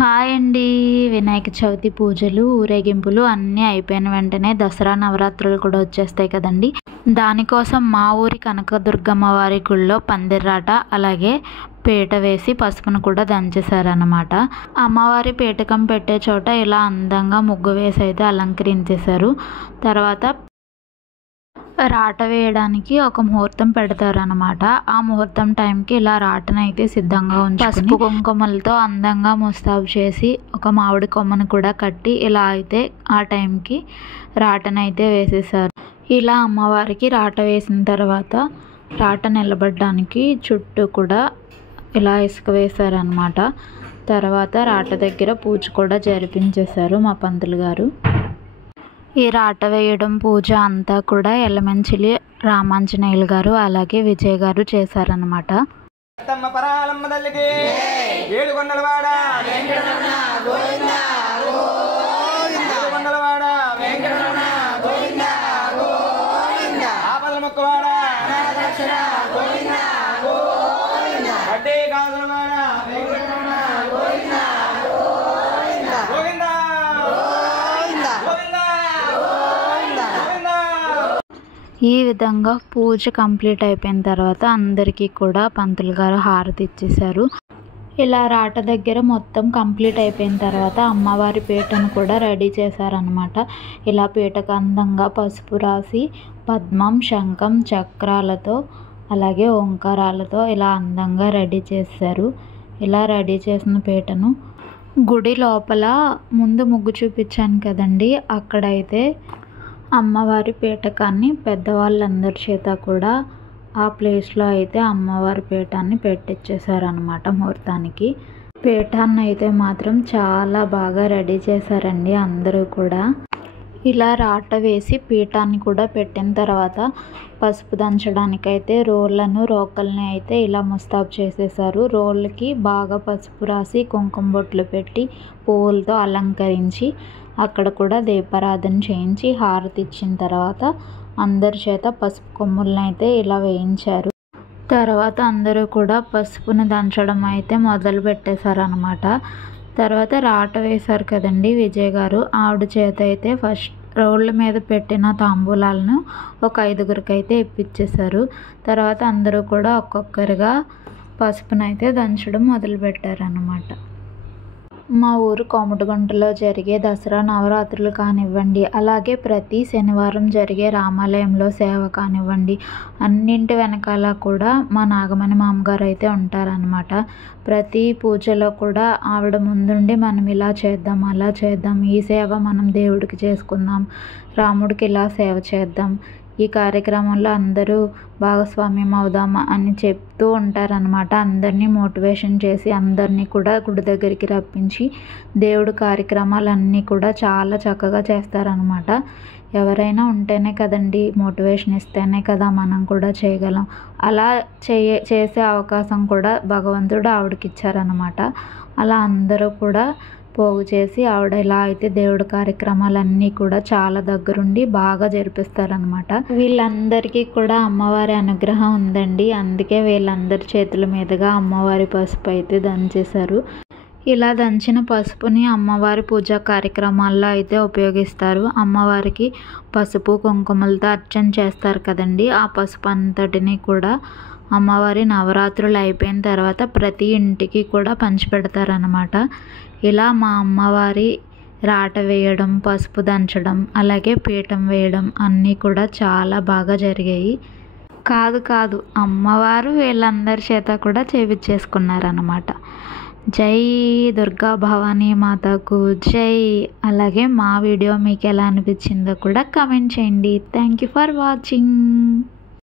Hi అండి. వినాయక చవితి పూజలు, ఊరేగింపులు అన్నీ అయిపోయిన వెంటనే దసరా నవరాత్రులు కూడా వచ్చేస్తాయి కదండి. దానికోసం మా ఊరి కనకదుర్గమ్మ వారి గుళ్ళో పందిర్రాట, అలాగే పీట వేసి పసుపును కూడా దంచేశారన్నమాట. అమ్మవారి పీటకం పెట్టే చోట ఇలా అందంగా ముగ్గు వేసి అయితే అలంకరించేశారు. తర్వాత రాట వేయడానికి ఒక ముహూర్తం పెడతారనమాట. ఆ ముహూర్తం టైంకి ఇలా రాటనైతే సిద్ధంగా ఉంచి పసుపు కుంకుమలతో అందంగా ముస్తాబు చేసి ఒక మామిడి కొమ్మను కూడా కట్టి ఇలా అయితే ఆ టైంకి రాటనైతే వేసేసారు. ఇలా అమ్మవారికి రాట వేసిన తర్వాత రాట నిలబడడానికి చుట్టూ కూడా ఇలా ఇసుక వేశారనమాట. తర్వాత రాట దగ్గర పూజ కూడా జరిపించేశారు మా పంతులు గారు. ఈ రాట వేయడం పూజ అంతా కూడా ఎలమంచిలి రామాంజనేయులు గారు అలాగే విజయ్ గారు చేశారనమాట. ఈ విధంగా పూజ కంప్లీట్ అయిపోయిన తర్వాత అందరికీ కూడా పంతులు గారు హారతి ఇచ్చేశారు. ఇలా రాట దగ్గర మొత్తం కంప్లీట్ అయిపోయిన తర్వాత అమ్మవారి పీటను కూడా రెడీ చేశారనమాట. ఇలా పీటకు అందంగా పసుపు రాసి పద్మం, శంఖం, చక్రాలతో అలాగే ఓంకారాలతో ఇలా అందంగా రెడీ చేశారు. ఇలా రెడీ చేసిన పీటను గుడి లోపల ముందు ముగ్గు చూపించాను కదండి, అక్కడైతే అమ్మవారి పీఠకాన్ని పెద్దవాళ్ళందరి చేత కూడా ఆ ప్లేస్లో అయితే అమ్మవారి పీఠాన్ని పెట్టించేశారనమాట. ముహూర్తానికి పీఠాన్ని అయితే మాత్రం చాలా బాగా రెడీ చేశారండి అందరూ కూడా. ఇలా రాట వేసి పీఠాన్ని కూడా పెట్టిన తర్వాత పసుపు దంచడానికైతే రోళ్ళను రోకల్ని అయితే ఇలా ముస్తాబు చేసేసారు. రోళ్ళకి బాగా పసుపు రాసి కుంకుమ బొట్లు పెట్టి పువ్వులతో అలంకరించి అక్కడ కూడా దీపారాధన చేయించి హారతి ఇచ్చిన తర్వాత అందరి చేత పసుపు కొమ్ములను అయితే ఇలా వేయించారు. తర్వాత అందరూ కూడా పసుపుని దంచడం అయితే మొదలు పెట్టేశారనమాట. తర్వాత రాట వేశారు కదండి విజయ్ గారు, ఆవిడ చేత అయితే ఫస్ట్ రోళ్ళ మీద పెట్టిన తాంబూలాలను ఒక 5గురికి అయితే ఇప్పించేశారు. తర్వాత అందరూ కూడా ఒక్కొక్కరుగా పసుపునైతే దంచడం మొదలుపెట్టారనమాట. మా ఊరు కోమటగుంటలో జరిగే దసరా నవరాత్రులు కానివ్వండి, అలాగే ప్రతి శనివారం జరిగే రామాలయంలో సేవ కానివ్వండి, అన్నింటి వెనకాల కూడా మా నాగమణి మామగారు అయితే ఉంటారనమాట. ప్రతి పూజలో కూడా ఆవిడ ముందుండి మనం ఇలా చేద్దాం, అలా చేద్దాం, ఈ సేవ మనం దేవుడికి చేసుకుందాం, రాముడికి ఇలా సేవ చేద్దాం, ఈ కార్యక్రమంలో అందరూ భాగస్వామ్యం అవుదామా అని చెప్తూ ఉంటారనమాట. అందరినీ మోటివేషన్ చేసి అందరినీ కూడా గుడి దగ్గరికి రప్పించి దేవుడు కార్యక్రమాలన్నీ కూడా చాలా చక్కగా చేస్తారనమాట. ఎవరైనా ఉంటేనే కదండి, మోటివేషన్ ఇస్తేనే కదా మనం కూడా చేయగలం. అలా చేసే అవకాశం కూడా భగవంతుడు ఆవిడకి ఇచ్చారనమాట. అలా అందరూ కూడా పోగు చేసి ఆవిడ ఇలా అయితే దేవుడి కార్యక్రమాలన్నీ కూడా చాలా దగ్గరుండి బాగా జరిపిస్తారనమాట. వీళ్ళందరికీ కూడా అమ్మవారి అనుగ్రహం ఉందండి. అందుకే వీళ్ళందరి చేతుల మీదుగా అమ్మవారి పసుపు అయితే దంచేశారు. ఇలా దంచిన పసుపుని అమ్మవారి పూజా కార్యక్రమాల్లో అయితే ఉపయోగిస్తారు. అమ్మవారికి పసుపు కుంకుమలతో అర్చన చేస్తారు కదండి, ఆ పసుపు అంతటిని కూడా అమ్మవారి నవరాత్రులు అయిపోయిన తర్వాత ప్రతి ఇంటికి కూడా పంచిపెడతారనమాట. ఇలా మా అమ్మవారి రాట వేయడం, పసుపు దంచడం, అలాగే పీఠం వేయడం అన్నీ కూడా చాలా బాగా జరిగాయి. కాదు అమ్మవారు వీళ్ళందరి చేత కూడా చేపించేసుకున్నారనమాట. జై దుర్గా భవానీ మాతకు జై. అలాగే మా వీడియో మీకు ఎలా అనిపించిందో కూడా కామెంట్ చేయండి. Thank you for watching.